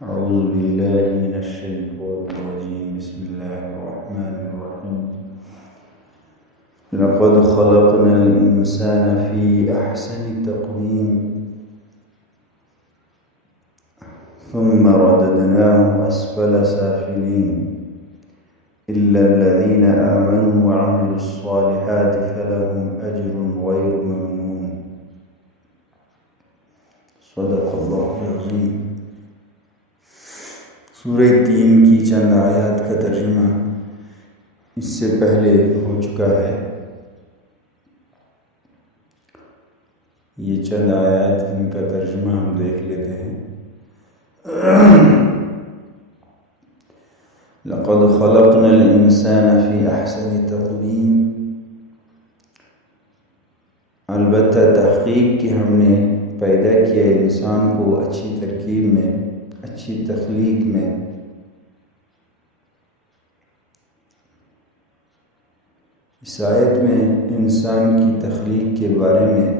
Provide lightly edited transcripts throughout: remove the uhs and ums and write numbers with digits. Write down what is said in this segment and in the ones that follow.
أعوذ بالله من الشيطان الرجيم بسم الله الرحمن الرحيم لقد خلقنا الإنسان في أحسن تقويم ثم رددناه أسفل سافلين إلا الذين آمنوا وعملوا الصالحات فلهم أجر غير ممنون صدق الله العظيم۔ سورہ تین کی چند آیات کا ترجمہ اس سے پہلے ہو چکا ہے۔ یہ چند آیات ان کا ترجمہ ہم دیکھ لیتے ہیں۔ لقد خلقنا الانسان فی احسن تقویم، البتہ تحقیق کہ ہم نے پیدا کیا انسان کو اچھی ترکیب میں، اچھی تخلیق میں۔ اس آیت میں انسان کی تخلیق کے بارے میں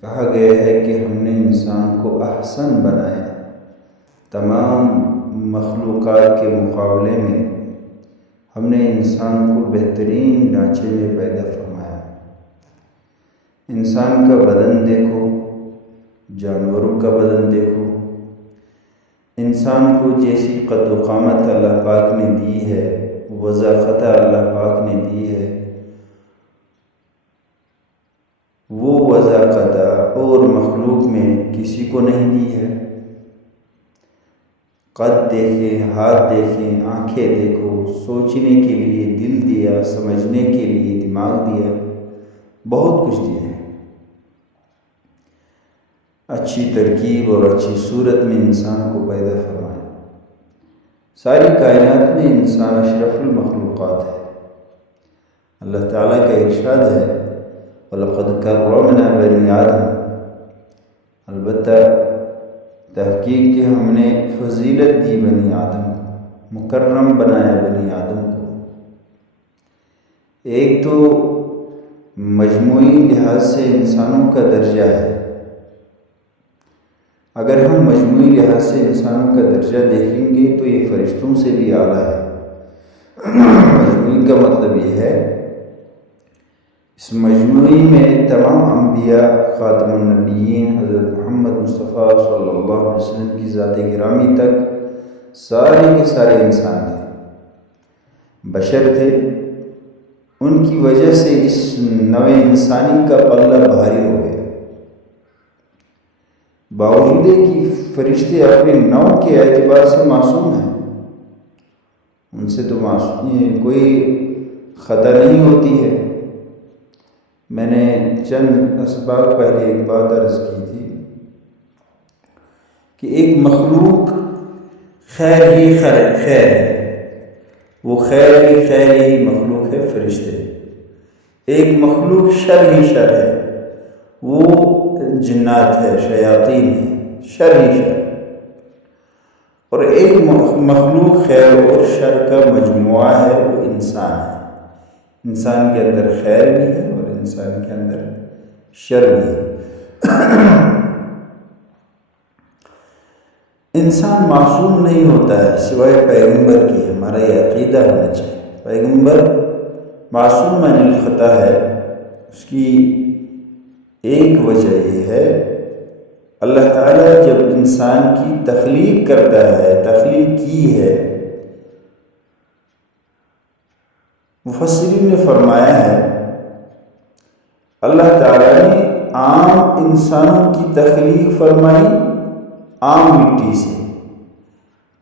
کہا گیا ہے کہ ہم نے انسان کو احسن بنایا، تمام مخلوقات کے مقابلے میں ہم نے انسان کو بہترین ڈھانچے میں پیدا فرمایا۔ انسان کا بدن دیکھو، جانوروں کا بدن دیکھو، انسان کو جیسی قد و قامت اللہ پاک نے دی ہے، وضاقت اللہ پاک نے دی ہے، وہ وضاقت اور مخلوق میں کسی کو نہیں دی ہے۔ قد دیکھیں، ہاتھ دیکھیں، آنکھیں دیکھو، سوچنے کے لیے دل دیا، سمجھنے کے لیے دماغ دیا، بہت کچھ دیا ہے۔ اچھی ترکیب اور اچھی صورت میں انسان کو پیدا فرمایا۔ ساری کائنات میں انسان اشرف المخلوقات ہے۔ اللہ تعالیٰ کا ارشاد ہے وَلَقَدْ كَرَّمْنَا بَنِي آدم، البتہ تحقیق کہ ہم نے فضیلت دی بنی آدم کو، مکرم بنایا بنی آدم کو۔ ایک تو مجموعی لحاظ سے انسانوں کا درجہ ہے۔ اگر ہم مجموعی لحاظ سے انسانوں کا درجہ دیکھیں گے تو یہ فرشتوں سے بھی اعلیٰ ہے۔ مجموعی کا مطلب یہ ہے اس مجموعی میں تمام انبیاء، خاتم النبیین حضرت محمد مصطفیٰ صلی اللہ علیہ وسلم کی ذات گرامی تک سارے کے سارے انسان تھے، بشر تھے۔ ان کی وجہ سے اس نوع انسانی کا پلہ بھاری ہو گیا۔ باوجود کہ فرشتے اپنے نوع کے اعتبار سے معصوم ہیں، ان سے تو کوئی خطا نہیں ہوتی ہے۔ میں نے چند اسباق پہلے ایک بات عرض کی تھی کہ ایک مخلوق خیر ہی خیر ہے، وہ خیر ہی خیر ہی مخلوق ہے، فرشتے۔ ایک مخلوق شر ہی شر ہے، وہ جنات ہے، شیاطین ہے، شر ہی شر۔ اور ایک مخلوق خیر اور شر کا مجموعہ ہے، وہ انسان ہے۔ انسان کے اندر خیر بھی ہے اور انسان کے اندر شر بھی ہے۔ انسان معصوم نہیں ہوتا ہے سوائے پیغمبر کی، ہمارا یہ عقیدہ ہونا چاہیے۔ پیغمبر معصوم عن الخطا ہے۔ اس کی ایک وجہ یہ ہے، اللہ تعالیٰ جب انسان کی تخلیق کرتا ہے، تخلیق کی ہے، مفسرین نے فرمایا ہے اللہ تعالیٰ نے عام انسانوں کی تخلیق فرمائی عام مٹی سے،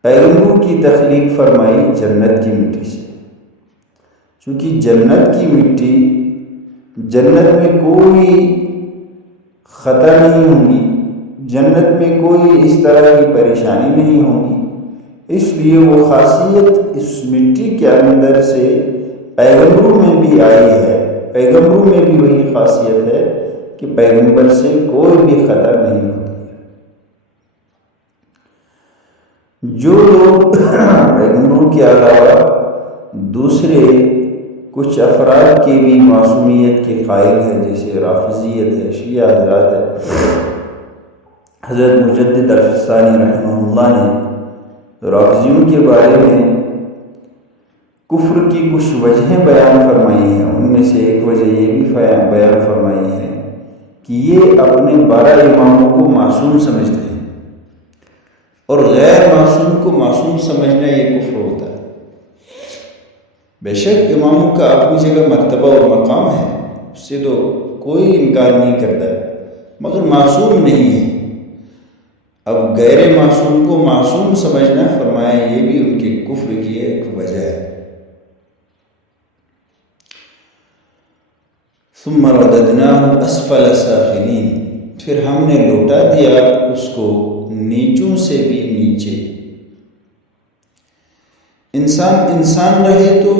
پیغمبروں کی تخلیق فرمائی جنت کی مٹی سے۔ چونکہ جنت کی مٹی، جنت میں کوئی خطا نہیں ہوگی، جنت میں کوئی اس طرح کی پریشانی نہیں ہوگی، اس لیے وہ خاصیت اس مٹی کے اندر سے پیغمبروں میں بھی آئی ہے۔ پیغمبروں میں بھی وہی خاصیت ہے کہ پیغمبر سے کوئی بھی خطا نہیں ہوتی ہے۔ جو لوگ پیغمبروں کے علاوہ دوسرے کچھ افراد کی بھی معصومیت کے قائل ہیں، جیسے رافضیت ہے، شیعہ حضرات ہے، حضرت مجدد الفسانی رحمہ اللہ نے رافضیوں کے بارے میں کفر کی کچھ وجہیں بیان فرمائی ہیں۔ ان میں سے ایک وجہ یہ بھی بیان فرمائی ہے کہ یہ اپنے 12 اماموں کو معصوم سمجھتے ہیں، اور غیر معصوم کو معصوم سمجھنا یہ کفر ہوتا ہے۔ بے شک اماموں کا اپنی جگہ مرتبہ اور مقام ہے، اس سے تو کوئی انکار نہیں کرتا، مگر معصوم نہیں ہے۔ اب غیر معصوم کو معصوم سمجھنا فرمایا یہ بھی ان کے کفر کی ایک وجہ ہے۔ ثم رددناه اسفل سافلین، پھر ہم نے لوٹا دیا اس کو نیچوں سے بھی نیچے۔ انسان رہے تو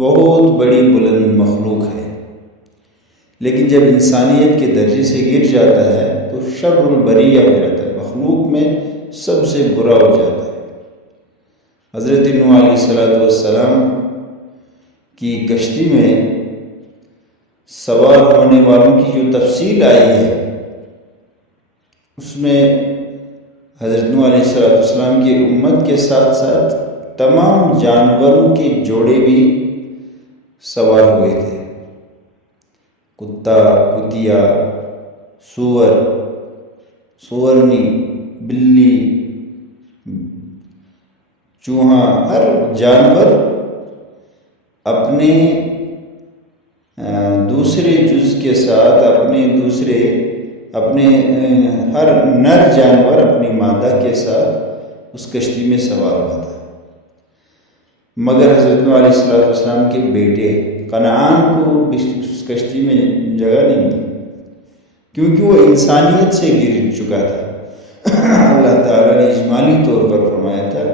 بہت بڑی بلند مخلوق ہے، لیکن جب انسانیت کے درجے سے گر جاتا ہے تو شر البریہ ہو جاتا ہے، مخلوق میں سب سے برا ہو جاتا ہے۔ حضرت نوح علیہ السلام کی کشتی میں سوار ہونے والوں کی جو تفصیل آئی ہے، اس میں حضرت نوح علیہ السلام کی امت کے ساتھ ساتھ تمام جانوروں کے جوڑے بھی سوار ہوئے تھے، کتا، کتیا، سور، سورنی، بلی، چوہا، ہر جانور اپنے دوسرے جز کے ساتھ اپنے ہر نر جانور اپنی مادہ کے ساتھ اس کشتی میں سوار ہوا تھا، مگر حضرت نوح علیہ السلام کے بیٹے کنعان کو اس کشتی میں جگہ نہیں ملی، کیونکہ وہ انسانیت سے گر چکا تھا۔ اللہ تعالیٰ نے اجمالی طور پر فرمایا تھا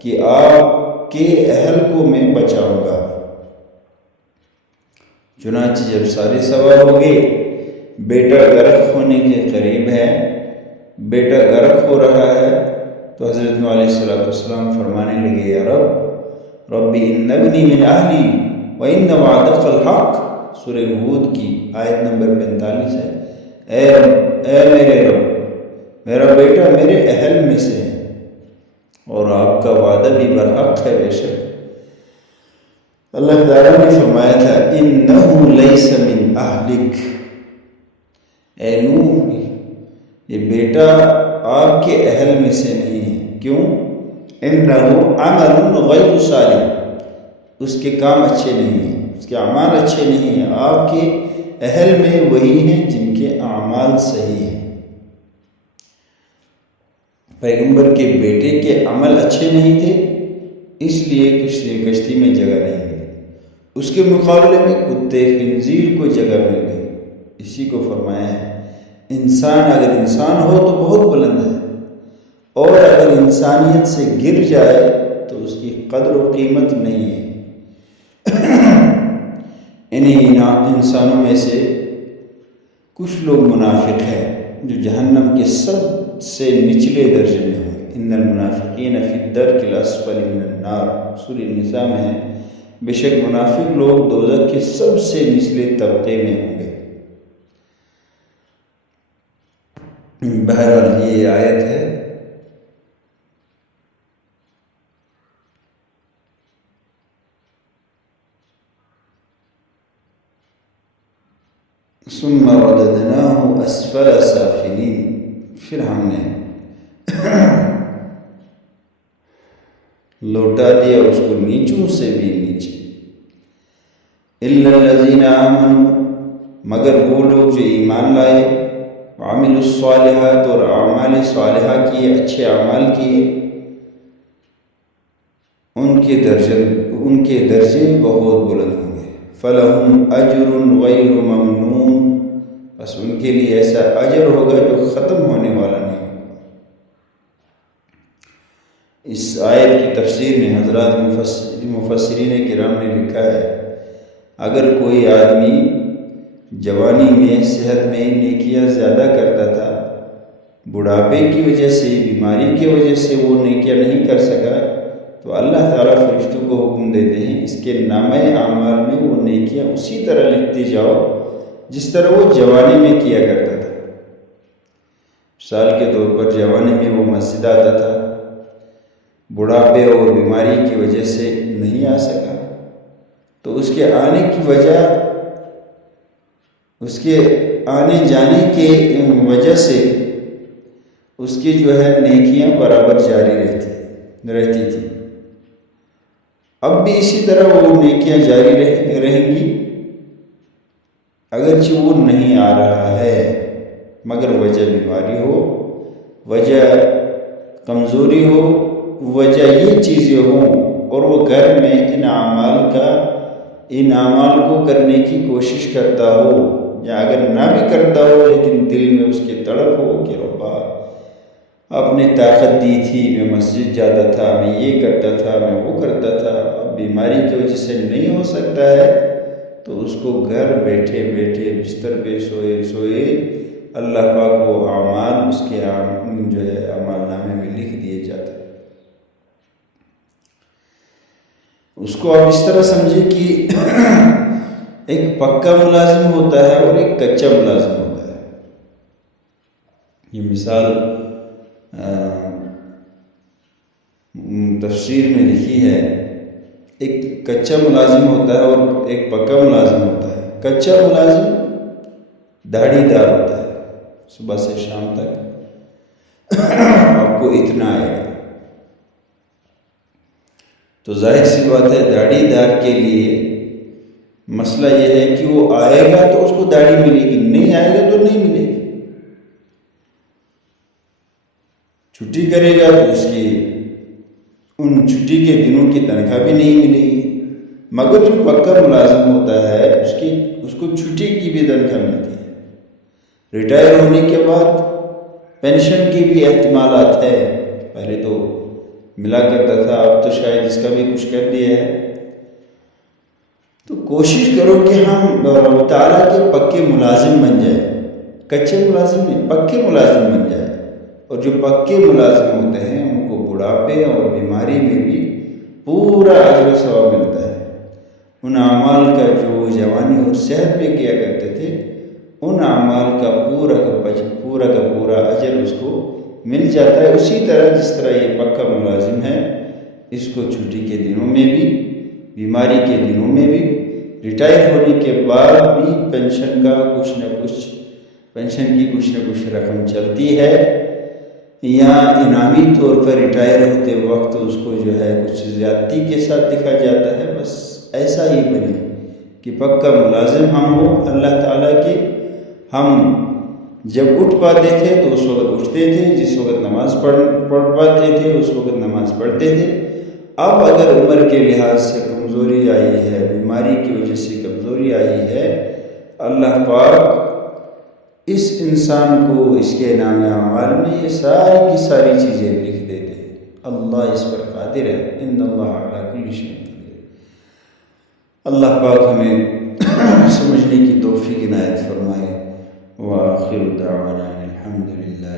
کہ آپ کے اہل کو میں بچاؤں گا۔ چنانچہ جب سارے سوار ہو گئے، بیٹا غرق ہونے کے قریب ہے، بیٹا غرق ہو رہا ہے، تو حضرت نوح علیہ السلام فرمانے لگے، یا رب ان ابنی من اہلی وان وعدک الحق، سورہ ہود کی آیت نمبر 45 ہے۔ اے میرے رب، میرا بیٹا میرے اہل میں سے ہے اور آپ کا وعدہ بھی برحق ہے۔ بے شک اللہ تعالیٰ نے فرمایا تھا انہ لیس من اہلک، اے نوح یہ بیٹا آپ کے اہل میں سے نہیں ہے۔ کیوں؟ انہ عمل غیر صالح، اس کے کام اچھے نہیں ہیں، اس کے اعمال اچھے نہیں ہیں۔ آپ کے اہل میں وہی ہیں جن کے اعمال صحیح ہیں۔ پیغمبر کے بیٹے کے عمل اچھے نہیں تھے، اس لیے کشتی میں جگہ نہیں ملی۔ اس کے مقابلے میں کتے خنزیر کو جگہ مل گئی۔ اسی کو فرمایا ہے انسان اگر انسان ہو تو بہت بلند ہے، اور اگر انسانیت سے گر جائے تو اس کی قدر و قیمت نہیں ہے۔ انہی انسانوں میں سے کچھ لوگ منافق ہیں جو جہنم کے سب سے نچلے درجے میں ہوں گے۔ ان المنافقین فی الدرک الاسفل من النار، سورہ النساء میں ہے، بے شک منافق لوگ دوزخ کے سب سے نچلے طبقے میں ہوں گے۔ بہرحال یہ آیت ہے۔ ثم رددناه اسفل سافلین، پھر ہم نے لوٹا دیا اس کو نیچوں سے بھی نیچے۔ الا الذین آمنوا، مگر وہ لوگ جو ایمان لائے، وعملوا الصالحات، اور اعمال صالحہ کیے، اچھے اعمال کیے، ان کے درجے بہت بلند ہوں گے۔ فلہم اجر غیر ممنون، بس ان کے لیے ایسا اجر ہوگا جو ختم ہونے والا نہیں ہوگا۔ اس آیت کی تفسیر میں حضرات مفسرین کرام نے لکھا ہے، اگر کوئی آدمی جوانی میں، صحت میں نیکیاں زیادہ کرتا تھا، بڑھاپے کی وجہ سے، بیماری کی وجہ سے وہ نیکیاں نہیں کر سکا، تو اللہ تعالیٰ فرشتوں کو حکم دیتے ہیں اس کے نامہ اعمال میں وہ نیکیاں اسی طرح لکھتی جاؤ جس طرح وہ جوانی میں کیا کرتا تھا۔ مثال کے طور پر جوانی میں وہ مسجد آتا تھا، بڑھاپے اور بیماری کی وجہ سے نہیں آ سکا، تو اس کے آنے کی وجہ، اس کے آنے جانے کے وجہ سے اس کی جو ہے نیکیاں برابر جاری رہتی تھی۔ اب بھی اسی طرح وہ نیکیاں جاری رہیں گی، اگرچہ وہ نہیں آ رہا ہے، مگر وجہ بیماری ہو، وجہ کمزوری ہو، وجہ یہ چیزیں ہوں، اور وہ گھر میں ان اعمال کو کرنے کی کوشش کرتا ہو، یا اگر نہ بھی کرتا ہو لیکن دل میں اس کی تڑپ ہو کہ ربا آپ نے طاقت دی تھی، میں مسجد جاتا تھا، میں یہ کرتا تھا، میں وہ کرتا تھا، اب بیماری کی وجہ سے نہیں ہو سکتا ہے، تو اس کو گھر بیٹھے بیٹھے بستر پہ سوئے اللہ پاک وہ اعمال اس کے جو ہے اعمال نامے میں لکھ دیے جاتے ہیں۔ اس کو آپ اس طرح سمجھے کہ ایک پکا ملازم ہوتا ہے اور ایک کچا ملازم ہوتا ہے۔ یہ مثال تفسیر میں لکھی ہے، ایک کچا ملازم ہوتا ہے اور ایک پکا ملازم ہوتا ہے۔ کچا ملازم داڑھی دار ہوتا ہے، صبح سے شام تک آپ کو اتنا آئے گا، تو ظاہر سی بات ہے داڑھی دار کے لیے مسئلہ یہ ہے کہ وہ آئے گا تو اس کو داڑھی ملے گی، نہیں آئے گا تو نہیں ملے گی۔ چھٹی کرے گا تو اس کی ان چھٹی کے دنوں کی تنخواہ بھی نہیں ملے گی، مگر جو پکا ملازم ہوتا ہے اس کو چھٹی کی بھی تنخواہ ملتی ہے، ریٹائر ہونے کے بعد پینشن کی بھی احتمالات ہے، پہلے تو ملا کرتا تھا، اب تو شاید اس کا بھی کچھ کر دیا ہے۔ تو کوشش کرو کہ ہم رب تعالیٰ کے پکے ملازم بن جائیں، کچے ملازم نہیں، پکے ملازم بن جائیں، اور جو پکے ملازم ہوتے ہیں ان کو بڑھاپے اور بیماری میں بھی پورا اجر و ثواب ملتا ہے۔ ان اعمال کا جو جوانی اور صحت میں کیا کرتے تھے، ان اعمال کا پورا کا پورا اجر اس کو مل جاتا ہے، اسی طرح جس طرح یہ پکا ملازم ہے، اس کو چھٹی کے دنوں میں بھی، بیماری کے دنوں میں بھی، ریٹائر ہونے کے بعد بھی پینشن کی کچھ نہ کچھ رقم چلتی ہے، یا انعامی طور پر ریٹائر ہوتے وقت اس کو جو ہے کچھ زیادتی کے ساتھ دکھا جاتا ہے۔ بس ایسا ہی بنے کہ پکا ملازم ہم ہو اللہ تعالیٰ کی، ہم جب اٹھ پاتے تھے تو اس وقت اٹھتے تھے، جس وقت نماز پڑھ پاتے تھے اس وقت نماز پڑھتے تھے۔ اب اگر عمر کے لحاظ سے کمزوری آئی ہے، بیماری کی وجہ سے کمزوری آئی ہے، اللہ پاک اس انسان کو اس کے نام اعمال میں یہ ساری کی ساری چیزیں لکھ دیتے ہیں۔ اللہ اس پر قادر ہے، ان اللہ علی کل شیء قدیر۔ اللہ پاک ہمیں سمجھنے کی توفیق عنایت فرمائے۔ وآخر دعوانا الحمد للہ۔